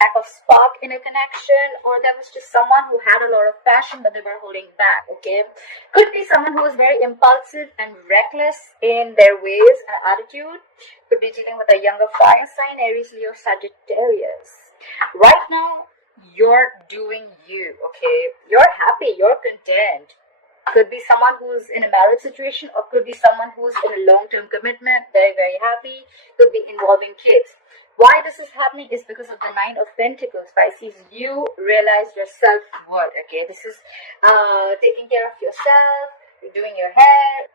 lack of spark in a connection, or there was just someone who had a lot of passion but they were holding back. Okay, could be someone who was very impulsive and reckless in their ways and attitude. Could be dealing with a younger fire sign, Aries, Leo, Sagittarius. Right now you're doing you. Okay, you're happy, you're content. Could be someone who's in a marriage situation, or could be someone who's in a long-term commitment, very, very happy. Could be involving kids. Why this is happening is because of the Nine of Pentacles, Pisces. You realize your self-worth, okay? This is taking care of yourself, you're doing your hair.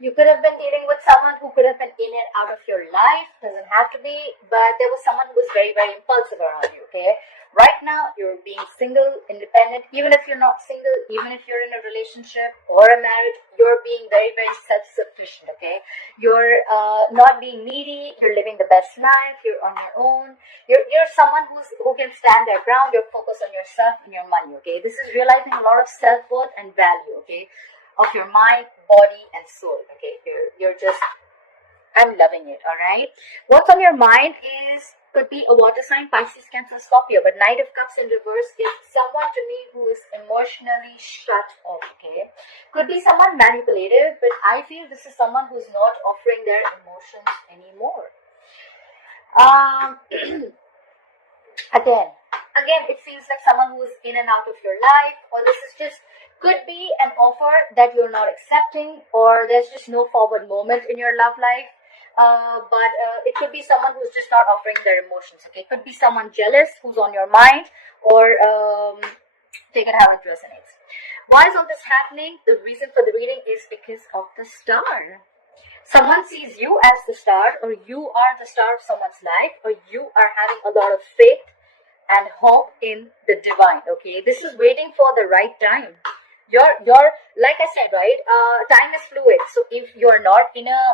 You could have been dealing with someone who could have been in and out of your life. Doesn't have to be, but there was someone who was very, very impulsive around you, okay? Right now, you're being single, independent. Even if you're not single, even if you're in a relationship or a marriage, you're being very, very self-sufficient, okay? You're not being needy. You're living the best life. You're on your own. You're someone who can stand their ground. You're focused on yourself and your money, okay? This is realizing a lot of self-worth and value, okay? Of your mind, body, and soul, okay? You're just, I'm loving it, all right? What's on your mind could be a water sign, Pisces, Cancer, Scorpio, but Knight of Cups in reverse is someone to me who is emotionally shut off, okay? Could be someone manipulative, but I feel this is someone who's not offering their emotions anymore. Again, it feels like someone who's in and out of your life, or this is just, could be an offer that you're not accepting, or there's just no forward moment in your love life. But it could be someone who's just not offering their emotions, okay? It could be someone jealous who's on your mind, or take it how it resonates. Why is all this happening? The reason for the reading is because of the star. Someone sees you as the star, or you are the star of someone's life, or you are having a lot of faith and hope in the divine, okay? This is waiting for the right time. You're like I said, right? Time is fluid. So if you're not in a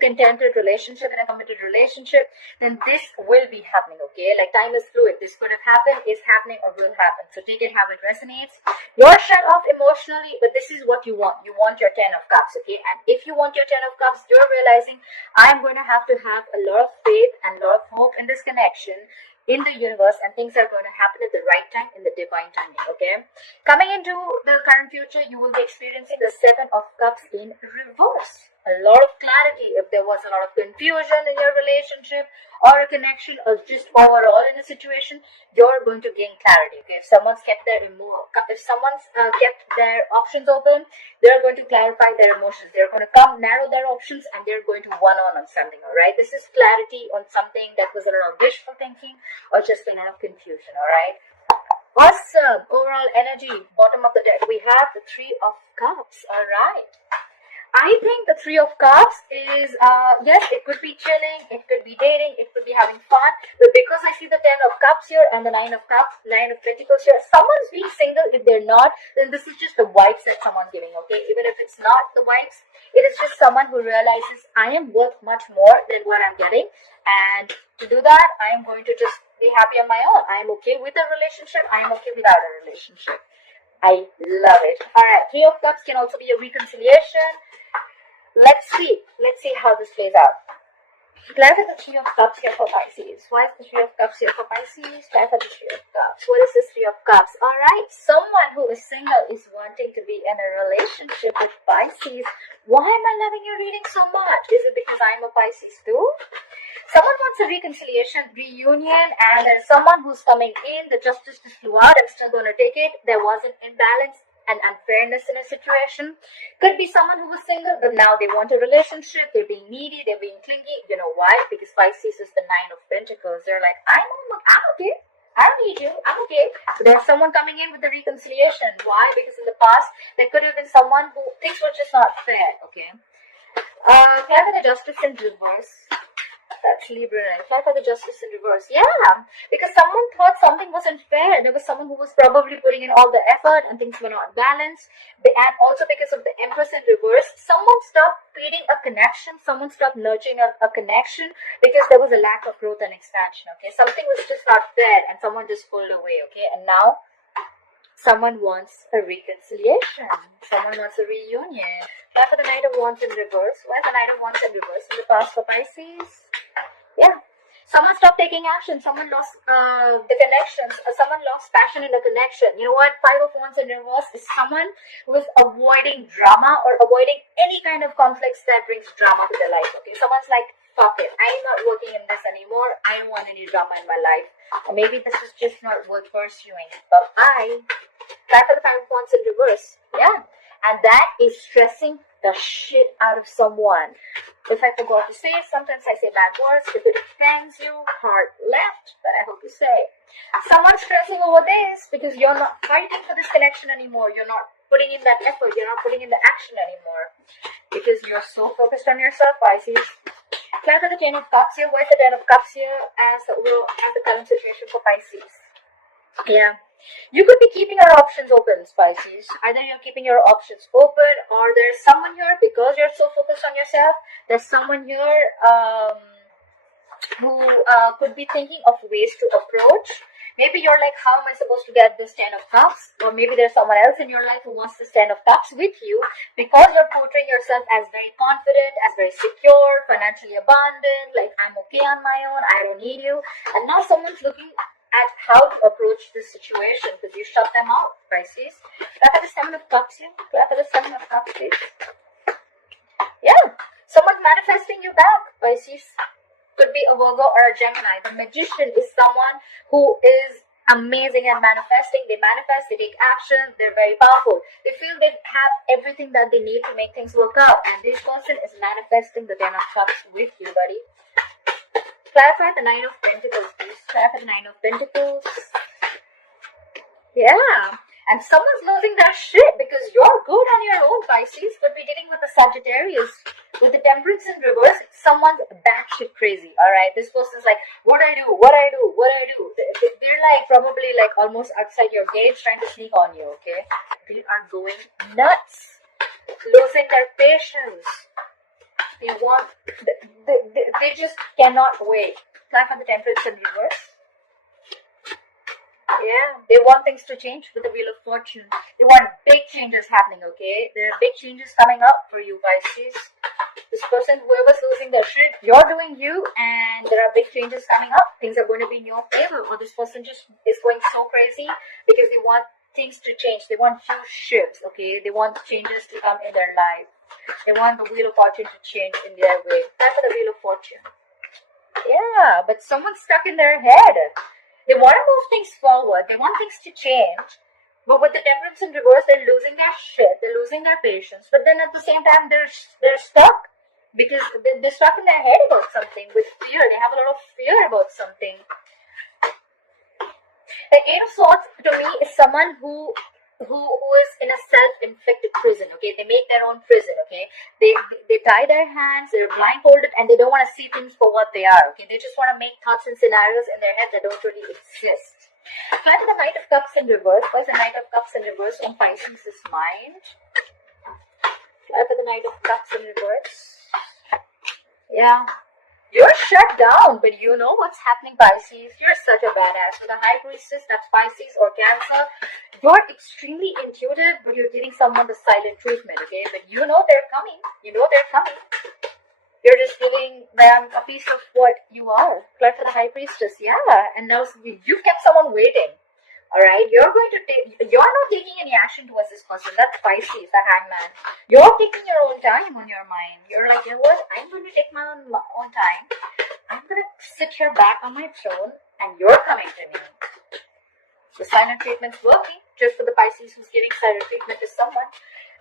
contented relationship, in a committed relationship, then this will be happening, okay? Like, time is fluid. This could have happened, is happening, or will happen. So take it how it resonates. You're shut off emotionally, but this is what you want. You want your 10 of Cups, okay? And if you want your 10 of Cups, you're realizing I'm going to have a lot of faith and a lot of hope in this connection, in the universe, and things are going to happen at the right time, in the divine timing, okay? Coming into the current future, you will be experiencing the 7 of Cups in reverse. A lot of clarity. If there was a lot of confusion in your relationship or a connection, or just overall in a situation, you're going to gain clarity, okay? If someone's kept their kept their options open, they're going to clarify their emotions. They're going to narrow their options, and they're going to one-on something, all right? This is clarity on something that was a lot of wishful thinking or just a lot of confusion, all right? Awesome. Overall energy, bottom of the deck, we have the 3 of Cups, all right? I think the 3 of Cups is, yes, it could be chilling, it could be dating, it could be having fun, but because I see the 10 of Cups here and the 9 of Cups, 9 of Pentacles here, someone's being single. If they're not, then this is just the vibes that someone's giving, okay? Even if it's not the vibes, it is just someone who realizes I am worth much more than what I'm getting, and to do that, I am going to just be happy on my own. I am okay with a relationship, I am okay without a relationship. I love it. Alright, 3 of Cups can also be a reconciliation. Let's see how this plays out. Clarify the 3 of Cups here for Pisces. Why is the 3 of Cups here for Pisces? Clarify the 3 of Cups. What is this 3 of Cups? Alright, someone who is single is wanting to be in a relationship with Pisces. Why am I loving your reading so much? Is it because I'm a Pisces too? Someone wants a reconciliation, reunion, and there's someone who's coming in. The justice just flew out. I'm still going to take it. There was an imbalance and unfairness in a situation. Could be someone who was single, but now they want a relationship. They're being needy. They're being clingy. You know why? Because Pisces is the 9 of Pentacles. They're like, I'm okay. I don't need you. I'm okay. So there's someone coming in with the reconciliation. Why? Because in the past, there could have been someone who things were just not fair. Okay. Clarify the justice in reverse. That's Libra. Clarify the justice in reverse. Yeah, because someone thought something wasn't fair. There was someone who was probably putting in all the effort and things were not balanced. And also because of the Empress in reverse, someone stopped creating a connection. Someone stopped nurturing a connection because there was a lack of growth and expansion. Okay, something was just not fair and someone just pulled away. Okay, and now someone wants a reconciliation. Someone wants a reunion. Why for the Knight of Wands in reverse? Why is the Knight of Wands in reverse in the past for Pisces? Yeah. Someone stopped taking action. Someone lost the connections. Someone lost passion in the connection. You know what? Five of Wands in reverse is someone who is avoiding drama or avoiding any kind of conflicts that brings drama to their life. Okay, someone's like, fuck it, I'm not working in this anymore. I don't want any drama in my life. Or maybe this is just not worth pursuing. But bye. Try for the Five of Wands in reverse. Yeah. And that is stressing the shit out of someone. If I forgot to say, sometimes I say bad words. If it offends you, heart left, but I hope you say. Someone's stressing over this because you're not fighting for this connection anymore. You're not putting in that effort. You're not putting in the action anymore. Because you're so focused on yourself, Pisces. Clap for the Ten of Cups here. Where's the Ten of Cups here as the current situation for Pisces? Yeah. You could be keeping your options open, Pisces. Either you're keeping your options open or there's someone here, because you're so focused on yourself, there's someone here who could be thinking of ways to approach. Maybe you're like, how am I supposed to get this Ten of Cups? Or maybe there's someone else in your life who wants this Ten of Cups with you because you're portraying yourself as very confident, as very secure, financially abundant, like I'm okay on my own, I don't need you. And now someone's looking at how to approach this situation because you shut them out, Pisces. Clap at the Seven of Cups here. Clap at the Seven of Cups, please. Yeah, someone's manifesting you back, Pisces. Could be a Virgo or a Gemini. The Magician is someone who is amazing at manifesting. They manifest, they take action, they're very powerful. They feel they have everything that they need to make things work out. And this person is manifesting the Ten of Cups with you, buddy. Clarify the Nine of Pentacles, please. Clarify the Nine of Pentacles. Yeah. And someone's losing their shit because you're good on your own, Pisces. Could be dealing with the Sagittarius. With the Temperance in reverse, someone's batshit crazy. Alright. This person's like, what I do? They're like probably like almost outside your gates trying to sneak on you, okay? They are going nuts. Losing their patience. They just cannot wait. Clap for the Temperance in reverse. Yeah, they want things to change with the Wheel of Fortune. They want big changes happening, okay? There are big changes coming up for you, Pisces. This person, whoever's losing their shit, you're doing you, and there are big changes coming up. Things are going to be in your favor, or this person just is going so crazy because they want things to change. They want huge shifts, okay? They want changes to come in their life. They want the Wheel of Fortune to change in their way. That's for the Wheel of Fortune. Yeah, but someone's stuck in their head. They want to move things forward. They want things to change. But with the Temperance in reverse, they're losing their shit. They're losing their patience. But then at the same time, they're stuck. Because they're stuck in their head about something with fear. They have a lot of fear about something. The Eight of Swords, to me, is someone who is in a self-inflicted prison, okay? They make their own prison, okay? They tie their hands, they're blindfolded, and they don't want to see things for what they are, okay? They just want to make thoughts and scenarios in their head that don't really exist. Try for the Knight of Cups in reverse. Why is the Knight of Cups in reverse on Pisces' mind? Try for the Knight of Cups in reverse. Yeah. You're shut down, but you know what's happening, Pisces. You're such a badass. With a High Priestess, that's Pisces or Cancer, you're extremely intuitive, but you're giving someone the silent treatment, okay? But you know they're coming. You know they're coming. You're just giving them a piece of what you are. Clap for the High Priestess, yeah. And now you've kept someone waiting. Alright, you're not taking any action towards this person. That's Pisces, the Hangman. You're taking your own time on your mind. You're like, you know what? I'm going to take my own time. I'm going to sit here back on my throne, and you're coming to me. The silent treatment's working, just for the Pisces who's giving silent treatment to someone.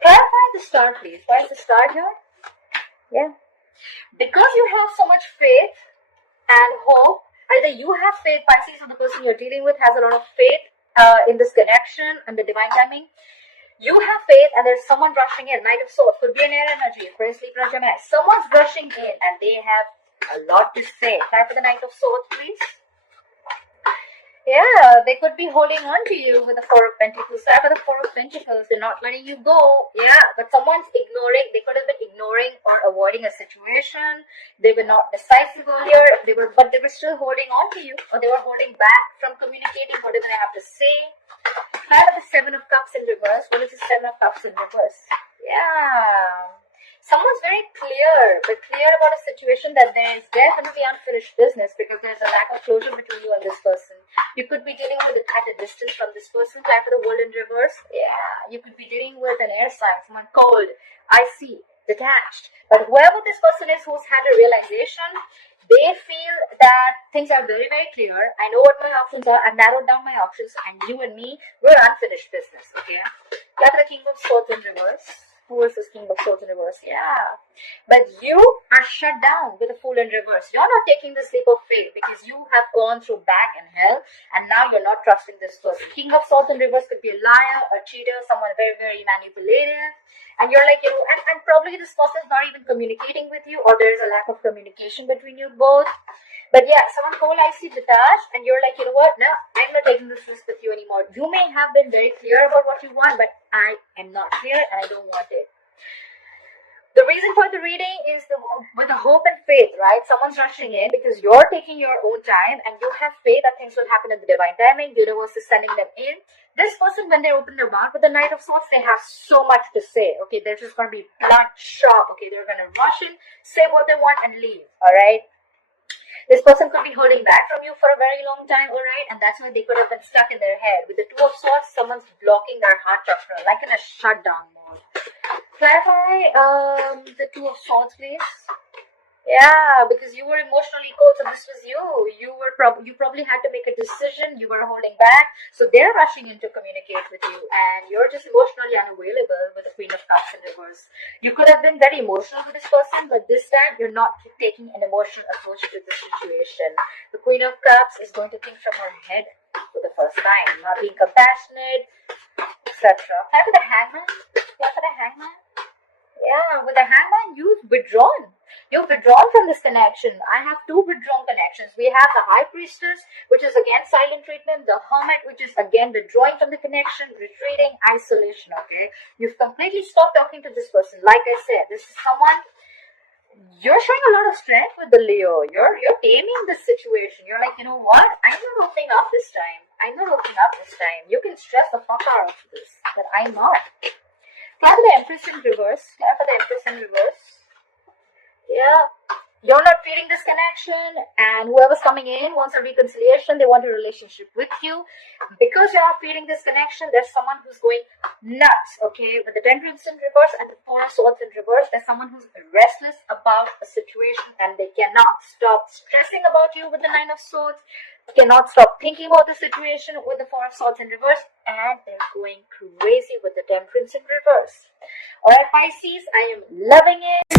Clarify the star, please. Why is the star here? Yeah. Because you have so much faith and hope, either you have faith, Pisces, or the person you're dealing with has a lot of faith in this connection and the divine timing. You have faith and there's someone rushing in. Knight of Swords could be an air energy, Aquarius, Libra, Gemini. Someone's rushing in and they have a lot to say. Time for the Knight of Swords, please. Yeah, they could be holding on to you with the Four of Pentacles. Time for the Four of Pentacles. They're not letting you go. Yeah, but someone's ignoring. They could have been ignoring or avoiding a situation. They were not decisive earlier. But they were still holding on to you, or they were holding back from communicating whatever they have to say. Time for the Seven of Cups in reverse. What is the Seven of Cups in reverse? Yeah. Someone's very clear about a situation that there is definitely unfinished business because there's a lack of closure between you and this person. You could be dealing with it at a distance from this person. Time for the world in reverse. Yeah, you could be dealing with an air sign, someone cold, icy, detached. But whoever this person is who's had a realization, they feel that things are very, very clear. I know what my options are. I've narrowed down my options, and you and me, we're unfinished business, okay? You have the King of Swords in reverse. Who is this King of Swords in reverse? Yeah. But you are shut down with a Fool in reverse. You're not taking the leap of faith because you have gone through back and hell, and now you're not trusting this person. King of Swords in reverse could be a liar, a cheater, someone very, very manipulative. And you're like, and probably this person is not even communicating with you, or there's a lack of communication between you both. But yeah, someone cold, icy, detached, and you're like, you know what? No, I'm not taking this risk with you anymore. You may have been very clear about what you want, but I am not clear and I don't want it. The reason for the reading is with the hope and faith, right? Someone's rushing in because you're taking your own time and you have faith that things will happen at the divine timing. The universe is sending them in. This person, when they open their mouth with the Knight of Swords, they have so much to say. Okay, they're just going to be blunt, sharp. Okay, they're going to rush in, say what they want and leave. All right. This person could be holding back from you for a very long time, alright? And that's why they could have been stuck in their head. With the Two of Swords, someone's blocking their heart chakra, like in a shutdown mode. Clarify the Two of Swords, please. Yeah, because you were emotionally cold, so this was you. You probably had to make a decision. You were holding back, so they're rushing in to communicate with you, and you're just emotionally unavailable with the Queen of Cups in reverse. You could have been very emotional with this person, but this time you're not taking an emotional approach to the situation. The Queen of Cups is going to think from her head for the first time, not being compassionate, etc. Time for the Hangman. Yeah, for the Hangman. Yeah, with the Hangman, you've withdrawn. You've withdrawn from this connection. I have two withdrawn connections. We have the High Priestess, which is again silent treatment. The Hermit, which is again withdrawing from the connection, retreating, isolation, okay? You've completely stopped talking to this person. Like I said, this is someone, you're showing a lot of strength with the Leo. You're taming the situation. You're like, you know what? I'm not opening up this time. I'm not opening up this time. You can stress the fuck out of this, but I'm not. Clap for the Empress in reverse. Clap for the Empress in reverse. Yeah, you're not feeling this connection, and whoever's coming in wants a reconciliation. They want a relationship with you. Because you're not feeling this connection, there's someone who's going nuts, okay? With the Temperance in reverse and the Four of Swords in reverse, there's someone who's restless about a situation and they cannot stop stressing about you with the Nine of Swords, cannot stop thinking about the situation with the Four of Swords in reverse, and they're going crazy with the Temperance in reverse. Alright, Pisces, I am loving it.